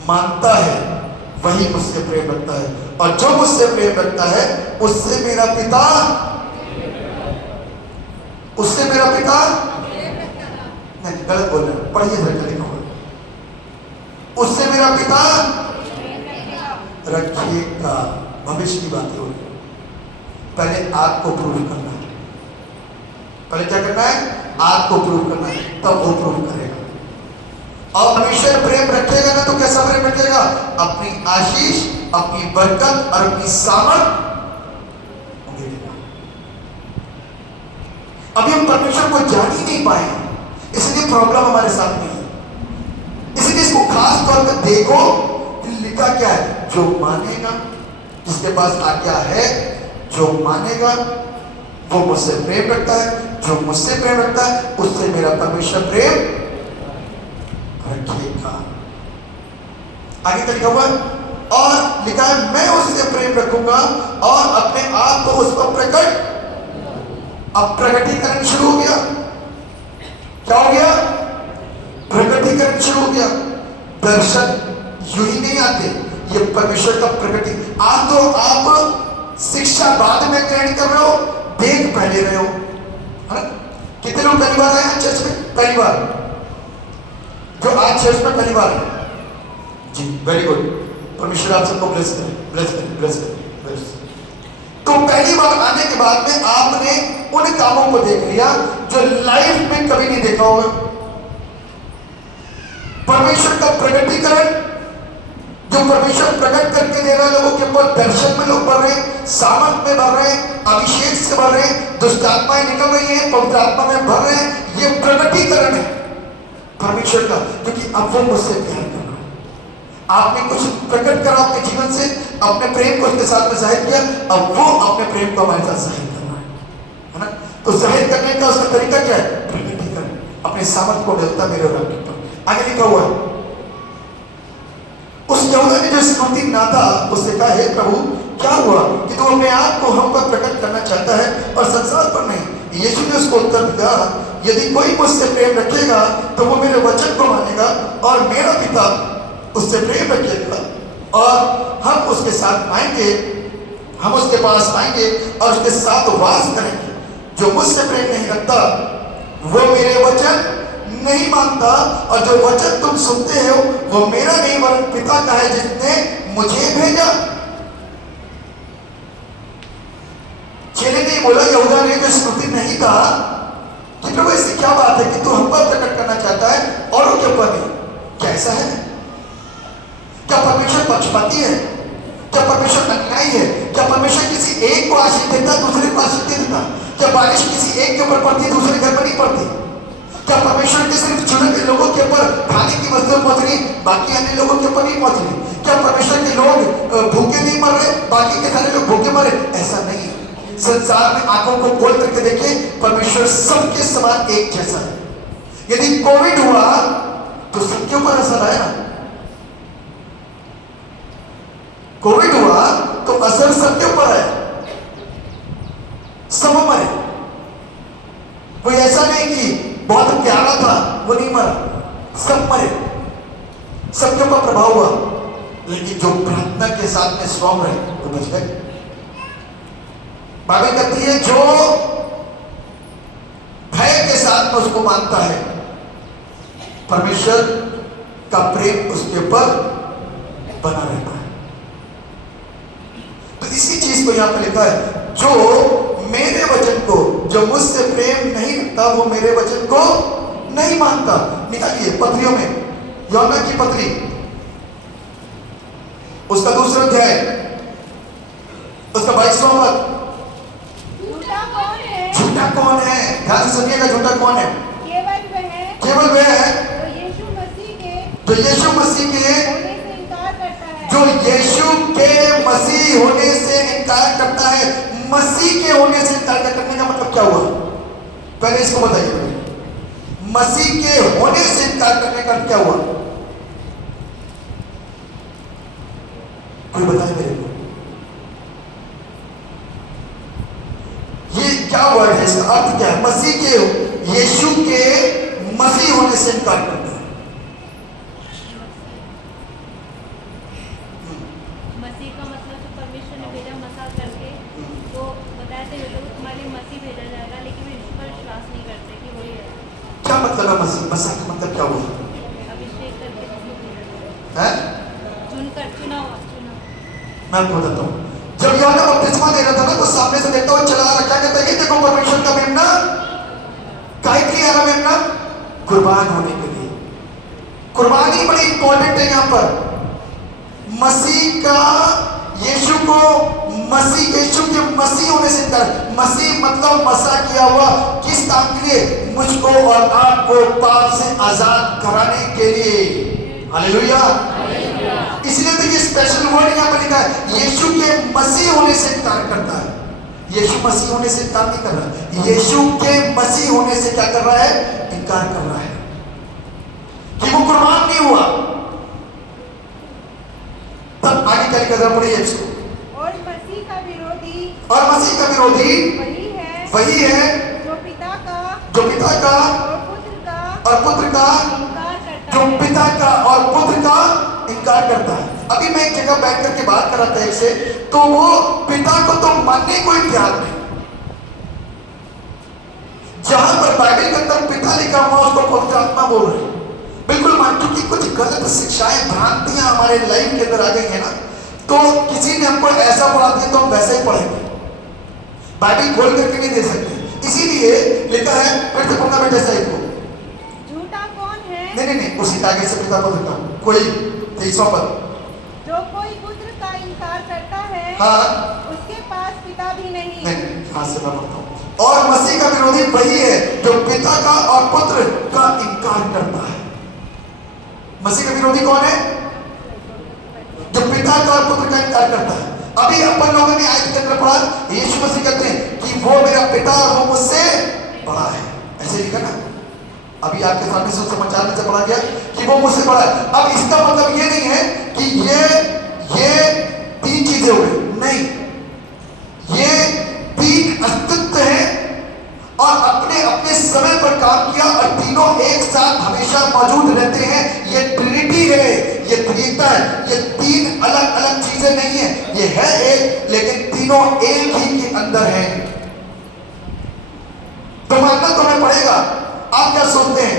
मानता है वही मुझसे प्रेम रखता है, और जो मुझसे प्रेम रखता है उससे मेरा पिता नहीं, गलत बोल रहे हैं, पढ़िए जरा, लिखा हुआ, उससे मेरा पिता रखिएगा। भविष्य की बात हो रही है। पहले आपको प्रूव करना है। पहले क्या करना है? आपको प्रूव करना है, तब वो प्रूव करेगा। और परमेश्वर प्रेम रखेगा ना, तो कैसा प्रेम रखेगा? अपनी आशीष, अपनी बरकत और अपनी सामर्थ देगा। अभी हम परमेश्वर को जान ही नहीं पाए, इसलिए प्रॉब्लम हमारे साथ नहीं है। इसलिए इसको खास तौर पर देखो, लिखा क्या है? जो मानेगा, जिसके पास आज्ञा है, जो मानेगा वो मुझसे प्रेम रखता है, जो मुझसे प्रेम रखता है उससे मेरा परमेश्वर प्रेम रखेगा। आगे क्या लिखा हुआ है? और लिखा है मैं उससे प्रेम रखूंगा और अपने आप को उस पर प्रकट। अब प्रकटीकरण शुरू हो गया। क्या हो गया? प्रकटीकरण शुरू हो गया। दर्शन यूं ही नहीं आते, ये परमेश्वर का प्रकटी। आज तो आप शिक्षा बाद में ग्रहण कर रहे हो, देख पहले रहे हो, है ना? कितने लोग पहली बार आए हैं चर्च में? पहली बार जो आज चर्च में पहली बार है जी, वेरी गुड। परमेश्वर आप सबको ब्लेस करे, ब्लेस करे, ब्लेस करे, ब्लेस। तो पहली बार आने के बाद में आपने उन कामों को देख लिया जो लाइफ में कभी नहीं देखा होगा। परमेश्वर का प्रकटीकरण जो परमेश्वर प्रकट करके दे रहा है लोगों के ऊपर, दर्शन में लोग बढ़ रहे हैं, सामर्थ में बढ़ रहे हैं, अभिषेक से बढ़ रहे हैं, दुष्ट आत्माएं निकल रही हैं, पवित्र आत्मा में भर रहे हैं। ये प्रकटीकरण है परमेश्वर का, क्योंकि अब वो मुझसे प्यार कर रहा है। आपने कुछ प्रकट करा अपने जीवन से, अपने प्रेम को उसके साथ में जाहिर किया, अब वो अपने प्रेम को हमारे साथ जाहिर कर रहा है ना? तो जाहिर करने का उसका तरीका क्या है? प्रकटीकरण। अपने सामर्थ को मिलता मेरे रब के ऊपर। आगे लिखा हुआ है, उस यहूदा ने जो स्मृति ना था उससे कहा, हे प्रभु क्या हुआ कि तू अपने आप को हम पर प्रकट करना चाहता है और संसार पर नहीं? यीशु ने उसको उत्तर दिया, यदि कोई मुझसे प्रेम रखेगा तो वो मेरे वचन को मानेगा और मेरा पिता उससे प्रेम रखेगा और हम उसके साथ आएंगे, हम उसके पास आएंगे और उसके साथ वास करेंगे। जो मुझसे प्रेम नहीं रखता वो मेरे वचन नहीं मानता, और जो वचन तुम सुनते हो वो मेरा नहीं वरन पिता का है जिसने मुझे भेजा। चेले ने बोला, यहूदा ने जो स्मृति नहीं था कि प्रभु इससे क्या बात है कि तू हम पर प्रकट करना चाहता है और के ऊपर नहीं? कैसा है? क्या परमेश्वर पक्षपाती है? क्या परमेश्वर अन्यायी है? क्या परमेश्वर किसी एक को आशीष देता दूसरे को आशीष नहीं देता? क्या बारिश किसी एक के ऊपर पड़ती दूसरे घर पर नहीं पड़ती? क्या परमेश्वर के सिर्फ चुने हुए लोगों के ऊपर खाने की वस्तुएं पहुंच रही, बाकी अन्य लोगों के ऊपर नहीं पहुंच रही? क्या परमेश्वर के लोग भूखे नहीं मर रहे, बाकी के सारे लोग भूखे मरे? ऐसा नहीं है। संसार में आंखों को खोल करके देखिए, परमेश्वर सबके समान एक जैसा है। यदि कोविड हुआ तो सबके ऊपर असर आया। कोविड हुआ तो असर सबके ऊपर आया, सब मरे। कोई ऐसा नहीं कि बहुत प्यारा था वो नहीं मरा, सब मरे, सबके ऊपर प्रभाव हुआ। लेकिन जो प्रार्थना के साथ में स्वयं रहे, है। बाइबल कहती है जो भय के साथ में उसको मानता है, परमेश्वर का प्रेम उसके ऊपर बना रहता है। तो इसी चीज को यहां पर लिखा है, जो मेरे वचन को, जो मुझसे प्रेम नहीं रखता वो मेरे वचन को नहीं मानता। निकालिए पत्रियों में, यूहन्ना की पत्री उसका दूसरा अध्याय, उसका 22वां पद। झूठा कौन है? झूठा कौन है? ध्यान से सुनिएगा, झूठा कौन है? केवल वह है जो यीशु मसीह के मसीह के, होने से इनकार करता है। जो यीशु के मसीह होने से इनकार करता है। मसीह के होने से इनकार करने का मतलब क्या हुआ? पहले इसको बताइए। मसीह के होने से इनकार करने का क्या हुआ? कोई बताए मेरे को, ये क्या वर्ड है, इसका अर्थ क्या है? मसीह के, यीशु के मसीह होने से इनकार करता है। मसीह का मतलब जो परमेश्वर ने भेजा मसा करके, तो बताया था ये लोग तुम्हारे लिए मसीह भेजा जाएगा, लेकिन वे यीशु पर विश्वास नहीं करते कि वही है। क्या मतलब है मसीह? मसीह का मतलब क्या हुआ? अभिषेक करके जिसको भेजा जाएगा, है? चुनकर, चुना हुआ, चुना। मैं आपको बताता हूँ, जब यूहन्ना बपतिस्मा दे रहा था ना, तो सामने से देखता हुआ चला आ रहा, क्या कहता है? देखो परमेश्वर का मेमना, काहे के लिए आ रहा मेमना? कुर्बान होने के लिए। कुर्बानी बड़ी इंपॉर्टेंट है यहाँ पर। मसीह का, यीशु को मसीह, यीशु के मसीह होने से इनकार। मसीह मतलब मसा किया हुआ, किस काम के लिए? मुझको और आपको पाप से आजाद कराने के लिए। हालेलुया। इसलिए तो ये स्पेशल वर्ड यहाँ पर लिखा है, यीशु के मसीह होने से इनकार करता है। यीशु मसीह होने से इनकार नहीं कर रहा, यीशु के मसीह होने से क्या कर रहा है? इनकार कर रहा है कि वो कुर्बान नहीं हुआ। तब आगे क्या लिखा, जरा पढ़िए इसको। और मसीह का विरोधी और मसीह का विरोधी वही है जो पिता का और पुत्र का, इनकार करता जो है। पिता का और पुत्र का इनकार करता है। अभी मैं एक जगह बैठ करके बात कर रहा था एक से, तो वो पिता को तो मानने को ही तैयार नहीं। जहां पर बाइबल के अंदर पिता लिखा हुआ उसको पवित्र आत्मा बोल रहे हैं। बिल्कुल मान, क्योंकि कुछ गलत शिक्षाएं, भ्रांतियां हमारे लाइफ के अंदर आ गई है ना, तो किसी ने हमको ऐसा पढ़ा दिया तो हम वैसे ही पढ़ेंगे, बाइबल खोल करके नहीं दे सकते। इसीलिए लिखा है, फिर से पढ़ना बेटा सही को। झूठा कौन है? नहीं, उसी आगे से पिता पुत्र का कोई 23वां पद। जो कोई पुत्र का इनकार करता है, हाँ, उसके पास पिता भी नहीं। नहीं, हाँ से मैं पढ़ता हूँ। और मसीह का विरोधी वही है जो पिता का और पुत्र का इनकार करता है। मसीह का विरोधी कौन है? जो पिता का और पुत्र का इनकार करता है। अभी अपन लोगों ने आयत के अंदर पढ़ा, यीशु मसीह कहते हैं कि वो मेरा पिता और वो मुझसे बड़ा है, ऐसे लिखा ना। अभी आपके सामने से समाचार में से पढ़ा गया कि वो मुझसे बड़ा है। अब इसका मतलब ये नहीं है कि ये तीन चीजें हो गई, नहीं, ये तीन अस्तित्व है और अपने अपने समय पर काम किया और तीनों एक साथ हमेशा मौजूद रहते हैं। ये ट्रिनिटी है, ये त्रिएकता है, ये तीन अलग अलग चीजें नहीं है, ये है एक, लेकिन तीनों एक ही के अंदर है। तो मानना तुम्हें पड़ेगा। आप क्या सोचते हैं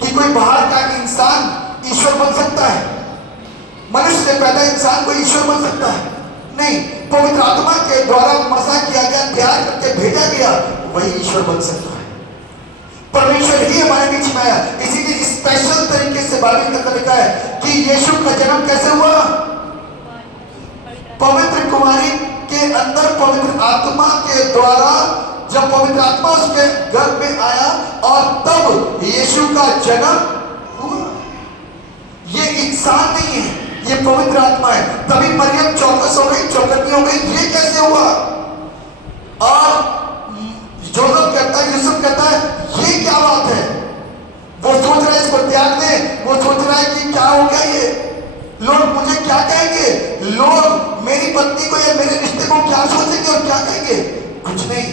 कि कोई बाहर का इंसान ईश्वर बन सकता है? मनुष्य से पैदा इंसान कोई ईश्वर बन सकता है? नहीं, पवित्र आत्मा के द्वारा मसा किया गया, तैयार करके भेजा गया, वही ईश्वर बन सकता है। परमेश्वर ही हमारे बीच में आया। इसीलिए स्पेशल तरीके से बाइबल के अंदर लिखा है कि यीशु का जन्म कैसे हुआ? पवित्र कुमारी के अंदर पवित्र आत्मा के द्वारा, जब पवित्र आत्मा उसके गर्भ में आया और तब यीशु का जन्म हुआ। ये इंसान नहीं है, ये पवित्र आत्मा है। तभी मरियम चौकस हो गई, चौकन्नी हो गई, ये कैसे हुआ? और जोसेफ कहता है, यूसुफ कहता है, ये क्या बात है? वो सोच रहा है इसको त्याग दे, वो सोच रहा है कि क्या हो गया ये, लोग मुझे क्या कहेंगे, लोग मेरी पत्नी को या मेरे रिश्ते को क्या सोचेंगे और क्या कहेंगे? कुछ नहीं,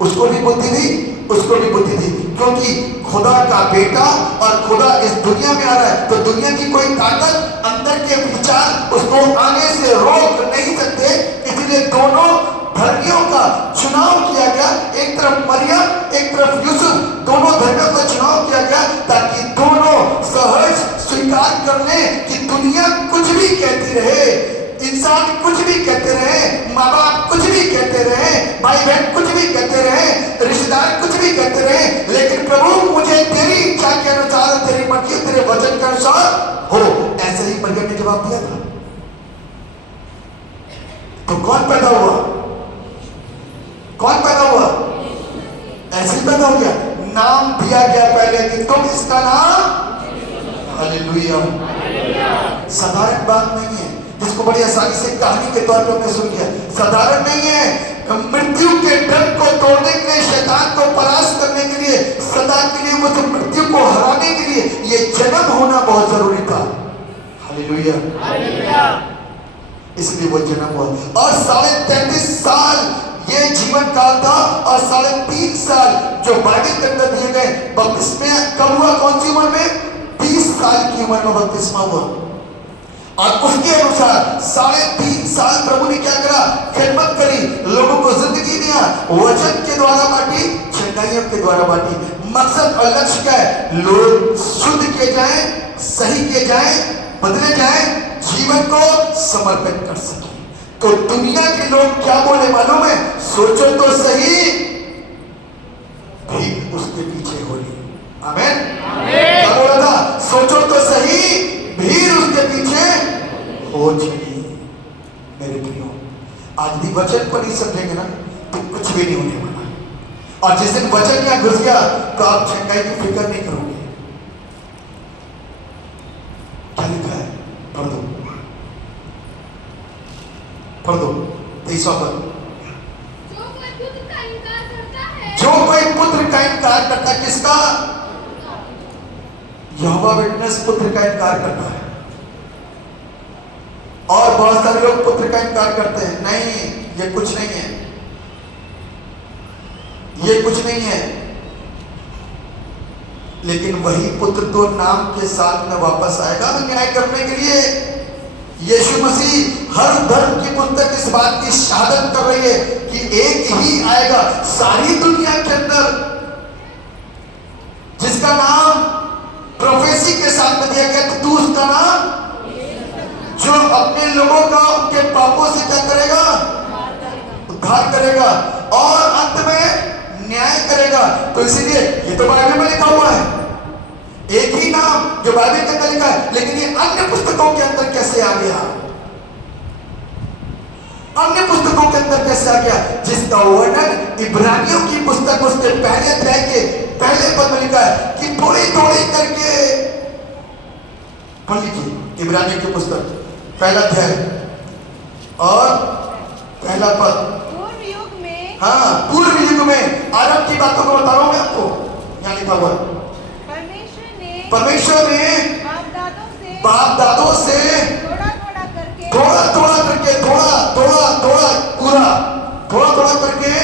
उसको भी बुद्धि दी, उसको भी बुद्धि दी, क्योंकि खुदा का बेटा और खुदा इस दुनिया में आ रहा है, तो दुनिया की कोई ताकत, अंदर के विचार उसको आने से रोक नहीं सकते। इसलिए इसीलिए दोनों धर्मियों का चुनाव किया गया, एक तरफ मरियम एक तरफ यूसुफ, दोनों धर्मियों का चुनाव किया गया ताकि दोनों सहज स्वीकार कर ले कि दुनिया कुछ भी कहती रहे, इंसान कुछ भी कहते रहे, माँ बाप कुछ भी कहते रहे, भाई बहन कुछ भी कहते रहे, रिश्तेदार कुछ भी कहते रहे, लेकिन प्रभु मुझे तेरी इच्छा के अनुसार, तेरी मर्जी, तेरे वचन के अनुसार हो। ऐसे ही मरियम ने जवाब दिया था। तो कौन पैदा हुआ? कौन पैदा हुआ? ऐसे ही पैदा हो गया। नाम दिया गया पहले कि तुम इसका नाम, हालेलुया, साधारण बात नहीं है जिसको बड़ी आसानी से कहानी के तौर पर हमने सुन लिया। साधारण नहीं है। मृत्यु के डर को तोड़ने के लिए, शैतान को परास्त करने के लिए, सदा के लिए वो तो मृत्यु को हराने के लिए ये जन्म होना बहुत जरूरी था। हालेलुया, इसलिए वो जन्म हुआ। और 33.5 साल ये जीवन काल था और 3.5 साल जो बाइबल के अंदर दिए गए बपतिस्मा कब हुआ? कौन सी उम्र में? 20 साल की उम्र में बपतिस्मा हुआ। और उसके अनुसार 3.5 साल प्रभु ने क्या करा? खिदमत करी, लोगों को जिंदगी दिया, वचन के द्वारा बांटी, चंगाइयों के द्वारा बांटी। मकसद और लक्ष्य क्या है? लोग शुद्ध किए जाए, सही किए जाए, बदले जाए, जीवन को समर्पित कर सके। तो दुनिया के लोग क्या बोले मालूम है? सोचो तो सही, भीड़ उसके पीछे होली। आमीन। क्या बोला था? सोचो तो सही, भीड़ उसके पीछे हो चली। मेरे प्रियो, आज भी वचन को नहीं समझेंगे ना तो कुछ भी नहीं होने वाला। और जिस दिन वचन यहाँ घुस गया तो आप चंगाई की फिक्र नहीं करोगे। क्या लिखा है? पढ़ दो, पढ़ दो 23वां पद। जो कोई पुत्र का इनकार करता है, जो कोई पुत्र का इनकार करता है, किसका? यहोवा विटनेस पुत्र का इनकार करता है। और बहुत सारे लोग पुत्र का इनकार करते हैं, नहीं ये कुछ नहीं है, ये कुछ नहीं है। लेकिन वही पुत्र तो नाम के साथ में वापस आएगा न्याय करने के लिए। यीशु मसीह हर धर्म की पुस्तक इस बात की शहादत कर रही है कि एक ही आएगा सारी दुनिया के अंदर, जिसका नाम प्रोफेसी के साथ में दिया गया। तो तू उसका नाम, जो अपने लोगों का उनके पापों से क्या करेगा? उद्धार करेगा और अंत में न्याय करेगा। तो इसीलिए ये तो बाइबल में लिखा हुआ है, एक ही नाम जो बाइबल के अंदर लिखा है, लेकिन ये अन्य पुस्तकों के अंदर कैसे आ गया? अन्य पुस्तकों के अंदर कैसे आ गया? जिसका वर्णन इब्रानियों की पुस्तक उसके पहले अध्याय के पहले पद में लिखा है कि थोड़ी थोड़ी करके पढ़ लीजिए। इब्रानियों की पुस्तक पहला अध्याय और पहला पद। पूर्व युग में, हाँ, पूर्व युग में, आरब की बातों को बता रहा हूं मैं आपको। यहाँ लिखा हुआ परमेश्वर ने बाप दादों से थोड़ा थोड़ा करके, थोड़ा थोड़ा करके, थोड़ा थोड़ा थोड़ा पूरा, थोड़ा थोड़ा करके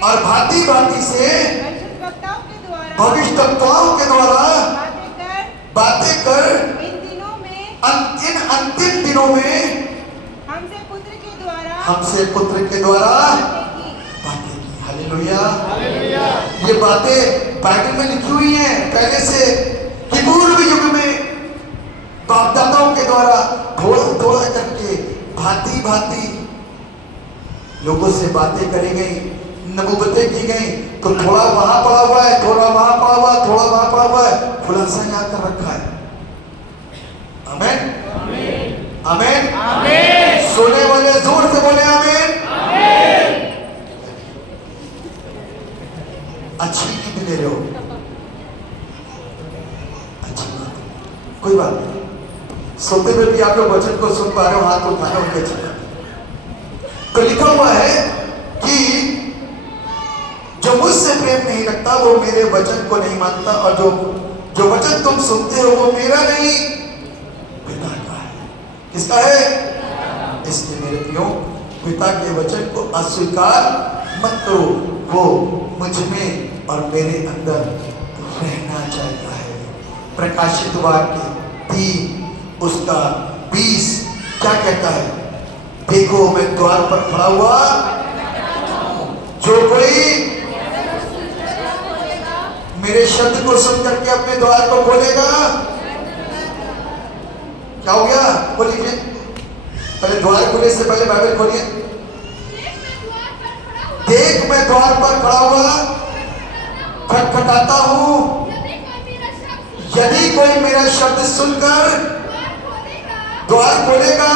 और भांति भांति से भविष्यवक्ताओं के द्वारा बातें कर इन अंतिम दिनों में हमसे पुत्र के द्वारा बातें की। हालेलुया। ये बातें बाइबल में लिखी हुई हैं पहले से कि पूर्व युग में बाप दादाओं के द्वारा थोड़ा थोड़ा करके भांति भांति लोगों से बातें करी गई, नबूवतें की गई। तो थोड़ा वहां पड़ा हुआ है, थोड़ा वहां पड़ा हुआ है, थोड़ा वहां पड़ा हुआ है, खुलासा यहाँ कर रखा है। आमीन, आमीन, आमीन। सोने वाले जोर से बोले आमीन। अच्छी नींद ले रहे हो, अच्छी बात, कोई बात नहीं। सोते हुए भी आप लोग वचन को सुन पा रहे हो, हाथ उठाना उनके अच्छा। तो लिखा हुआ है कि जो मुझसे प्रेम नहीं रखता वो मेरे वचन को नहीं मानता, और जो वचन तुम सुनते हो वो मेरा नहीं पिता का है। किसका है? इसलिए मेरे प्रियो, पिता के वचन को अस्वीकार मत करो, वो मुझ में और मेरे अंदर रहना चाहता है। प्रकाशित वाक्य 3 उसका 20 क्या कहता है? देखो मैं द्वार पर खड़ा हुआ, जो कोई मेरे शब्द को सुन करके अपने द्वार को खोलेगा। क्या हो गया? खोलिए पहले, द्वार खोलने से पहले बाइबल खोलिए। देख मैं द्वार पर खड़ा हुआ, खटखटाता हूँ, यदि कोई मेरा शब्द सुनकर द्वार खोलेगा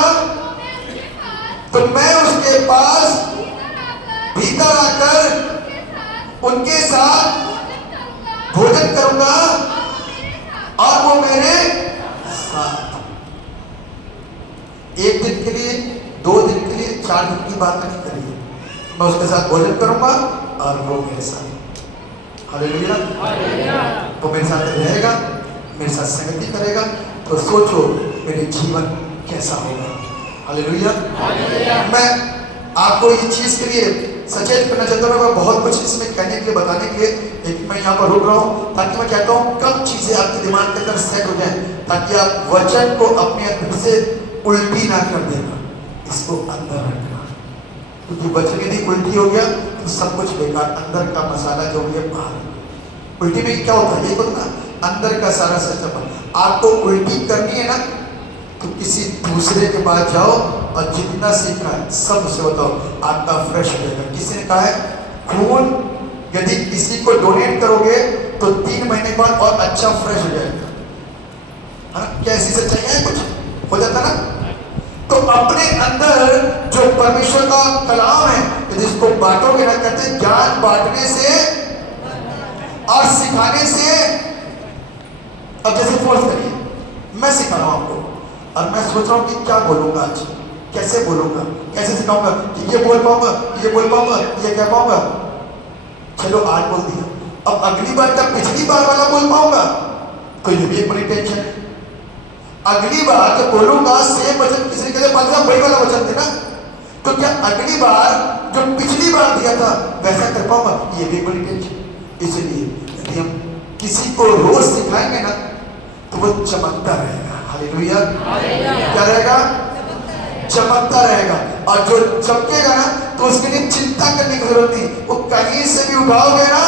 तो मैं उसके पास भीतर आकर उनके साथ भोजन करूंगा और वो मेरे साथ। एक दिन के लिए, 2 दिन के लिए, 4 दिन की बात नहीं करिए। मैं उसके साथ भोजन करूंगा और वो मेरे साथ। हालेलुया। वो मेरे साथ रहेगा, मेरे साथ संगति करेगा। तो सोचो मेरे जीवन कैसा होगा। हालेलुया। मैं आपको ये चीज के लिए सचेत करना चाहता हूँ। मैं बहुत कुछ इसमें कहने के लिए, बताने के लिए, एक मैं यहाँ पर रुक रहा हूँ ताकि मैं कहता हूँ कब चीजें आपके दिमाग के अंदर सेट हो जाए, ताकि आप वचन को अपने अंदर से उल्टी ना कर देना, इसको अंदर रखना। क्योंकि वचन यदि उल्टी हो गया तो सब कुछ बेकार, अंदर का मसाला जो है बाहर। उल्टी में क्या होता है? ये होता है अंदर का सारा सिस्टम। आपको उल्टी करनी है ना तो किसी दूसरे के पास जाओ और जितना सीखना है सब उसे बताओ, आपका फ्रेश हो जाएगा। किसी ने कहा है खून यदि किसी को डोनेट करोगे तो 3 महीने बाद और अच्छा फ्रेश हो जाएगा। हाँ, क्या ऐसी सच्चाई है? कुछ हो जाता ना। तो अपने अंदर जो परमेश्वर का कलाम है यदि इसको बांटोगे ना, कहते ज्ञान बांटने से और सिखाने से। अब जैसे फोर्स करिए, मैं सिखा रहा हूं आपको और मैं सोच रहा हूं कि क्या बोलूंगा आज, कैसे बोलूंगा, कैसे सिखाऊंगा कि ये बोल पाऊंगा, ये बोल पाऊंगा, ये कह पाऊंगा। चलो आज बोल दिया, अब अगली बार तक पिछली बार वाला बोल पाऊंगा तो ये भी एक बड़ी टेंशन है। अगली बार जब बोलूंगा सेम वचन किसी के लिए वही वाला वचन देना, तो क्या अगली बार जो पिछली बार दिया था वैसा कर पाऊंगा? ये भी बड़ी टेंशन। इसलिए यदि हम किसी को रोज सिखाएंगे ना तो वो चमकता रहेगा। हालेलुया। क्या रहेगा? चमकता रहेगा। और जो चमकेगा ना तो उसके लिए चिंता करने की जरूरत नहीं, वो कहीं से भी उठाओगे ना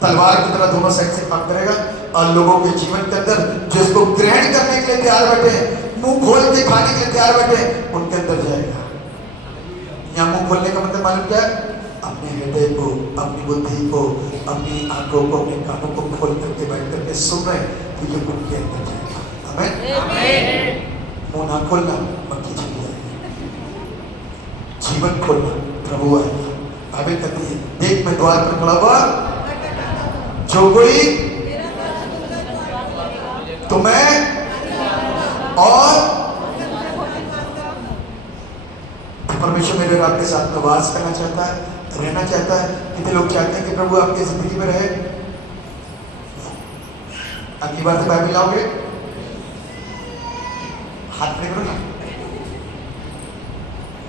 तलवार की तरह दोनों साइड से काम करेगा। और लोगों के जीवन के अंदर जो इसको ग्रहण करने के लिए तैयार बैठे, मुंह खोल के खाने के लिए तैयार बैठे, उनके अंदर जाएगा। यहाँ मुंह खोलने का मतलब मालूम क्या है? अपने हृदय को, अपनी बुद्धि को, अपनी आंखों को, अपने कानों को खोल करके बैठ करके सुन रहे तो ये उनके अंदर जाएगा। आमीन। मुंह ना खोलना, मक्खी चली जाएगी। जीवन खोलना, प्रभु आएगा। बाइबल कहती है देख मैं द्वार पर खड़ा हुआ, जो कोई तो मैं और परमेश्वर मेरे और आपके साथ में वास करना चाहता है, रहना चाहता है। कितने लोग चाहते हैं कि प्रभु आपकी जिंदगी में रहे? अगली बार से बाइबल लाओगे, हाथ खड़े करो ना।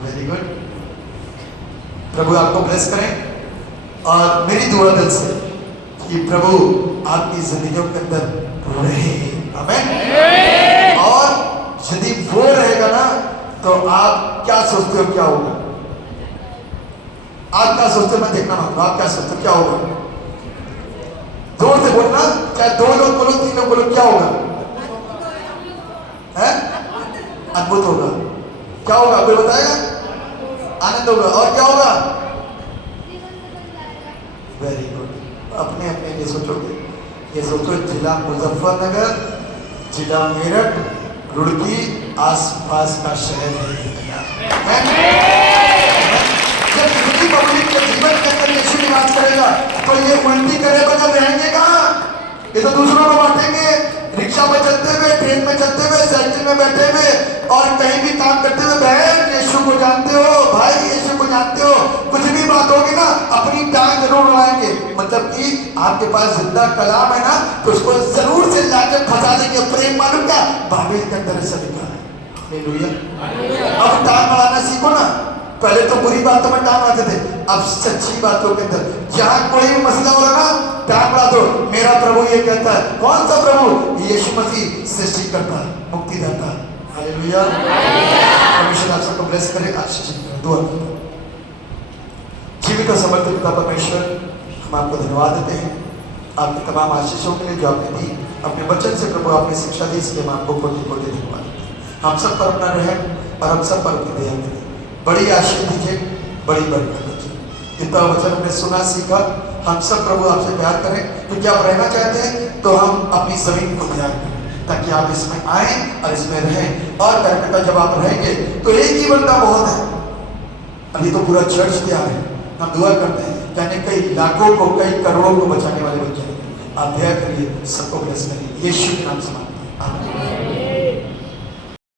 Very good. प्रभु आपको ब्लेस करें और मेरी दुआ दिल से कि प्रभु आपकी जिंदगियों के अंदर रहे। आमीन। और यदि वो रहेगा ना तो आप क्या सोचते हो क्या होगा? आप क्या सोचते हो? मैं देखना मांगूंगा आप क्या सोचते हो क्या होगा? जोर से बोलना, चाहे 2 लोग बोलो, 3 लोग बोलो, क्या होगा? है? अद्भुत होगा। क्या होगा कोई बताएगा? आनंद होगा। और क्या होगा? Very good. अपने अपने लिए सोचोगे। ये सोचो जिला मुजफ्फरनगर, जिला मेरठ, रुड़की, आसपास का शहर है। जब किसी पब्लिक के जीवन के अंदर यीशु निवास करेगा तो ये उल्टी करे बगैर रहेंगे कहाँ? ये तो दूसरों को बांटेंगे। रिक्शा में चलते हुए, ट्रेन में चलते हुए, साइकिल में बैठे हुए और कहीं भी काम करते हुए, बहन यीशु को जानते हो, भाई यीशु को जानते हो, कुछ भी बात होगी ना अपनी टांग जरूर उड़ाएंगे। मतलब कि आपके पास जिंदा कलाम है ना तो उसको जरूर से लाके फंसा देंगे। प्रेम मालूम क्या? बाइबल के अंदर ऐसा लिखा है। हालेलुया। अब टांग अड़ाना सीखो ना। पहले तो बुरी बातों में टांग अड़ाते थे, अब सच्ची बातों के अंदर जहाँ कोई भी मसला हो रहा ना टांग अड़ा दो। मेरा प्रभु ये कहता है। कौन सा प्रभु? यीशु मसीह सृष्टि करता है, मुक्ति देता है। हालेलुया। परमेश्वर आप सबको ब्लेस करे, आशीषित करे। दुआ करें। जीवित और समर्पित पिता परमेश्वर, हम आपको धन्यवाद देते हैं आपकी तमाम आशीषों के लिए जो आपने दी। अपने वचन से प्रभु आपने शिक्षा दी, इसलिए हम आपको कोटि कोटि धन्यवाद देते हैं। हम सब पर अपना रहे और हम सब पर अपनी दया करें। बड़ी आशीष दीजिए, बड़ी बरकत दीजिए। जितना वचन हमने सुना सीखा, हम सब प्रभु आपसे प्यार करें, क्योंकि आप रहना चाहते हैं तो हम अपनी जमीन को तैयार करें ताकि आप इसमें आए और इसमें रहें। और करकटा जब आप रहेंगे तो एक ही बंदा बहुत है, अभी तो पूरा चर्च तैयार है। हम दुआ करते हैं यानी कई लाखों को, कई करोड़ों को बचाने वाले बच्चे आप दया करिए, सबको ब्लेस करिए। यीशु के नाम से मांगते हैं, आमीन।